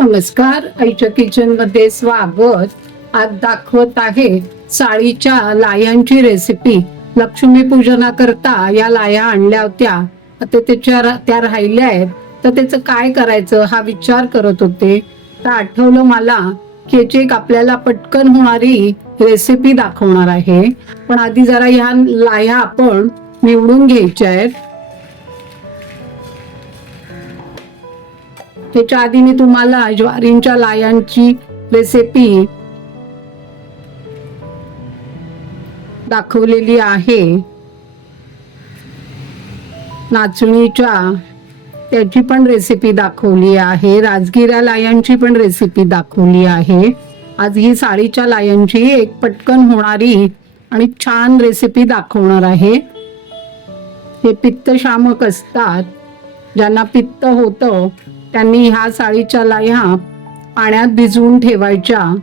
नमस्कार. आईच्या किचनमध्ये स्वागत. आज दाखवत आहे साळीच्या लायांची रेसिपी लक्ष्मी पूजना करता या लाया आणल्या होत्या. आता त्याच्या त्या राहिल्या आहेत तर त्याचं काय करायचं हा विचार करत होते. तर आठवलं मला की याची एक आपल्याला पटकन होणारी रेसिपी दाखवणार आहे. पण आधी जरा ह्या लाया आपण निवडून घ्यायच्या आहेत. त्याच्या आधी मी तुम्हाला ज्वारींच्या लायांची रेसिपी दाखवलेली आहे. नाचणीच्या त्याची पण रेसिपी दाखवली आहे. राजगिरा लायांची पण रेसिपी दाखवली आहे. आज ही साडीच्या लायांची एक पटकन होणारी आणि छान रेसिपी दाखवणार आहे. हे पित्तशामक असतात. ज्यांना पित्त होतं त्यांनी ह्या साळीच्या लाह्या पाण्यात भिजवून ठेवायच्या.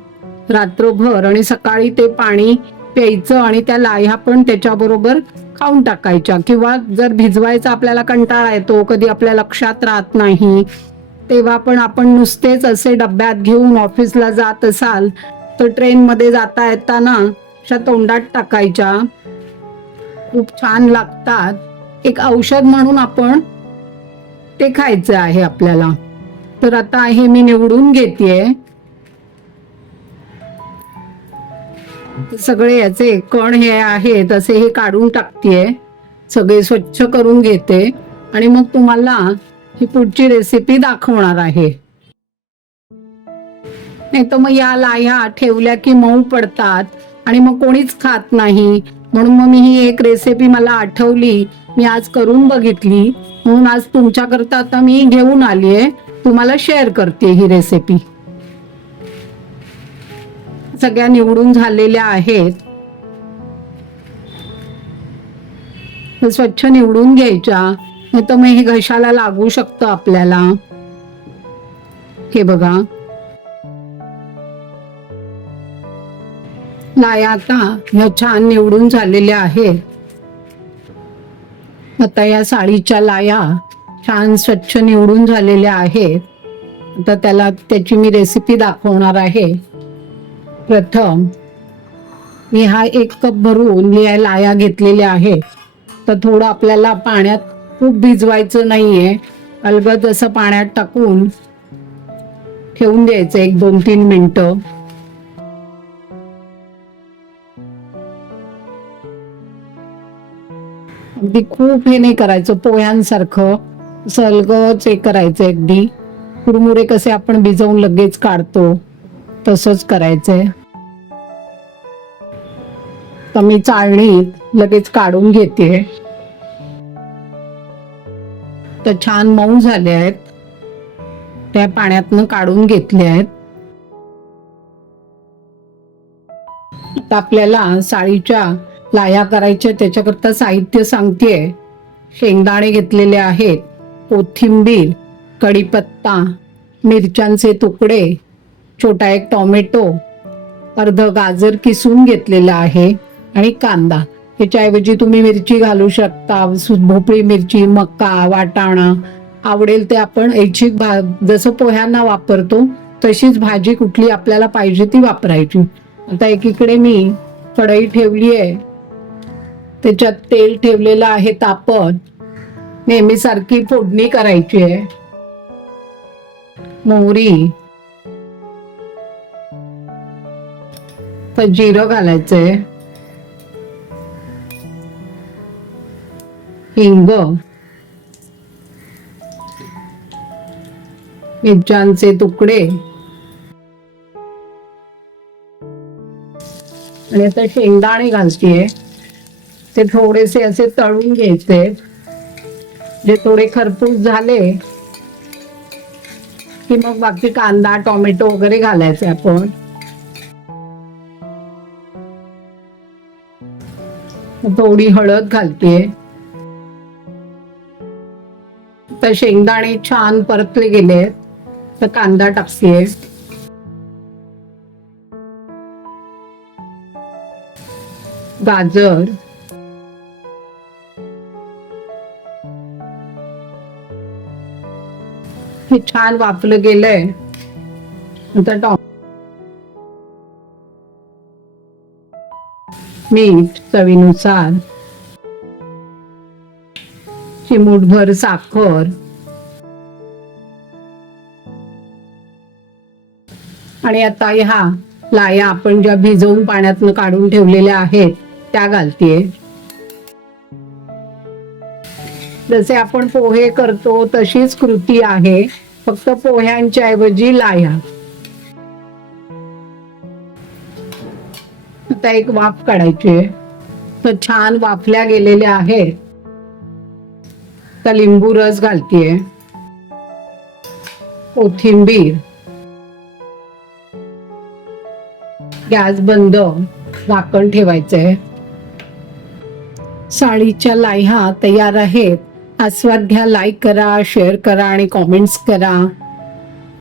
रात्रभर आणि सकाळी ते पाणी प्यायचं आणि त्या लाह्या पण त्याच्याबरोबर खाऊन टाकायच्या. किंवा जर भिजवायचा आपल्याला कंटाळा येतो कधी आपल्या लक्षात राहत नाही तेव्हा पण आपण नुसतेच असे डब्यात घेऊन ऑफिसला जात असाल तर ट्रेनमध्ये जाता येताना अशा तोंडात टाकायच्या. खूप छान लागतात. एक औषध म्हणून आपण ते खायचं आहे आपल्याला. तर आता हे मी निवडून घेतेय. सगळे याचे कण हे आहेत असे हे काढून टाकतेय. सगळे स्वच्छ करून घेते. आणि मग तुम्हाला ही पुढची रेसिपी दाखवणार आहे. नाही तर मग या लाह्या ठेवल्या की मऊ पडतात. आणि मग कोणीच खात नाही. म्हणून मग मी ही एक रेसिपी मला आठवली. मी आज करून बघितली. म्हणून आज तुमच्याकरता आता मी घेऊन आली आहे. तुम्हाला शेअर करते ही रेसिपी सगळ्या निवडून झालेल्या आहेत. स्वच्छ निवडून घ्यायच्या. नाही तर मग हे घशाला लागू शकतं आपल्याला. हे बघा. लाया आता ह्या छान निवडून झालेल्या आहेत. आता या साडीच्या लाया छान स्वच्छ निवडून झालेल्या आहेत. आता त्याला त्याची मी रेसिपी दाखवणार आहे. प्रथम मी हा एक कप भरून लिया लाया घेतलेल्या आहे तर थोडं आपल्याला पाण्यात खूप भिजवायचं नाहीये. अलगद असं पाण्यात टाकून ठेवून द्यायचं एक दोन तीन मिनटं. अगदी खूप हे नाही करायचं पोह्यांसारखं सलगच हे करायचं अगदी. कुरमुरे कसे आपण भिजवून लगेच काढतो तसंच करायचंय. तर मी चाळणीत लगेच काढून घेते. तर छान मऊ झाले आहेत. त्या पाण्यातनं काढून घेतले आहेत. आपल्याला साळीच्या लाया करायच्या त्याच्याकरता साहित्य सांगतेय. शेंगदाणे घेतलेले आहेत कोथिंबीर कढीपत्ता मिरच्यांचे तुकडे छोटा एक टॉमॅटो अर्ध गाजर किसून घेतलेलं आहे आणि कांदा. ह्याच्याऐवजी तुम्ही मिरची घालू शकता भोपळी मिरची मका वाटाणा. आवडेल ते आपण ऐच्छिक भा जसं पोह्यांना वापरतो तशीच भाजी कुठली आपल्याला पाहिजे ती वापरायची. आता एकीकडे मी कढई ठेवली आहे त्याच्यात तेल ठेवलेलं आहे तापत नेहमी सारखी फोडणी करायची आहे. मोहरी. तर जिरं घालायचंय. हिंग. मिरच्यांचे तुकडे. आणि आता शेंगदाणे घालतीये. ते थोडेसे असे तळून घ्यायचे. जे थोडे खरपूस झाले की मग बाकी कांदा टोमॅटो वगैरे घालायचे आपण. थोडी हळद घालते. तर शेंगदाणे छान परतले गेले. तर कांदा टाकतेय गाजर. हे छान वापरलं गेलंय. आता टॉ मीठ चवीनुसार. चिमूटभर साखर. आणि आता ह्या लाया आपण ज्या भिजवून पाण्यातनं काढून ठेवलेल्या आहेत त्या घालतीये. जसे आपण पोहे करतो तशीच कृती आहे. फक्त पोह्यांच्या ऐवजी लाया आता एक वाफ काढायची आहे. तर छान वाफल्या गेलेल्या आहेत. तर लिंबू रस घालतीये. कोथिंबीर. गॅस बंद. झाकण ठेवायचंय. साडीच्या लाह्या तयार आहेत. आस्वाद घ्या लाईक करा शेअर करा आणि कॉमेंट्स करा.